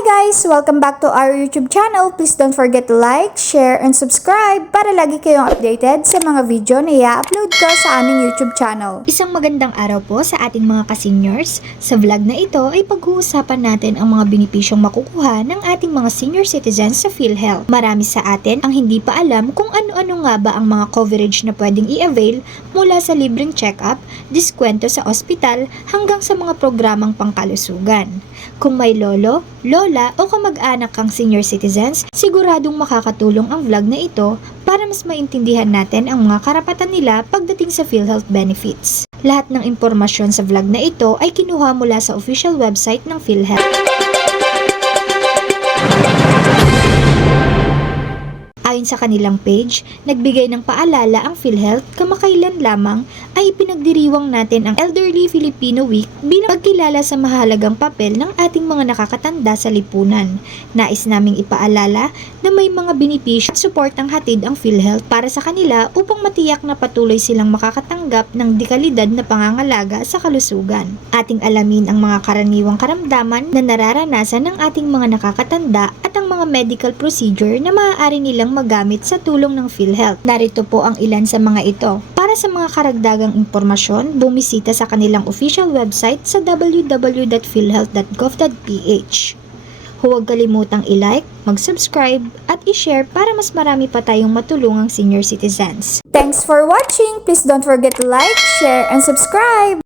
guys! Welcome back to our YouTube channel. Please don't forget to like, share, and subscribe para lagi kayong updated sa mga video na i-upload ko sa aming YouTube channel. Isang magandang araw po sa ating mga ka-seniors. Sa vlog na ito ay pag-uusapan natin ang mga benepisyong makukuha ng ating mga senior citizens sa PhilHealth. Marami sa atin ang hindi pa alam kung ano-ano nga ba ang mga coverage na pwedeng i-avail mula sa libreng check-up, diskwento sa ospital hanggang sa mga programang pangkalusugan. Kung may lolo, lola o kamag-anak kang senior citizens, siguradong makakatulong ang vlog na ito para mas maintindihan natin ang mga karapatan nila pagdating sa PhilHealth benefits. Lahat ng impormasyon sa vlog na ito ay kinuha mula sa official website ng PhilHealth. Ayon sa kanilang page, nagbigay ng paalala ang PhilHealth kamakailan lamang ay ipinagdiriwang natin ang Elderly Filipino Week bilang pagkilala sa mahalagang papel ng ating mga nakakatanda sa lipunan. Nais naming ipaalala na may mga benepisyo at suportang hatid ang PhilHealth para sa kanila upang matiyak na patuloy silang makakatanggap ng dekalidad na pangangalaga sa kalusugan. Ating alamin ang mga karaniwang karamdaman na nararanasan ng ating mga nakakatanda at ang mga medical procedure na maaari nilang magamit sa tulong ng PhilHealth. Narito po ang ilan sa mga ito. Para sa mga karagdagang impormasyon, bumisita sa kanilang official website sa www.philhealth.gov.ph. Huwag kalimutang i-like, mag-subscribe, at i-share para mas marami pa tayong matulungang senior citizens. Thanks for watching! Please don't forget to like, share, and subscribe!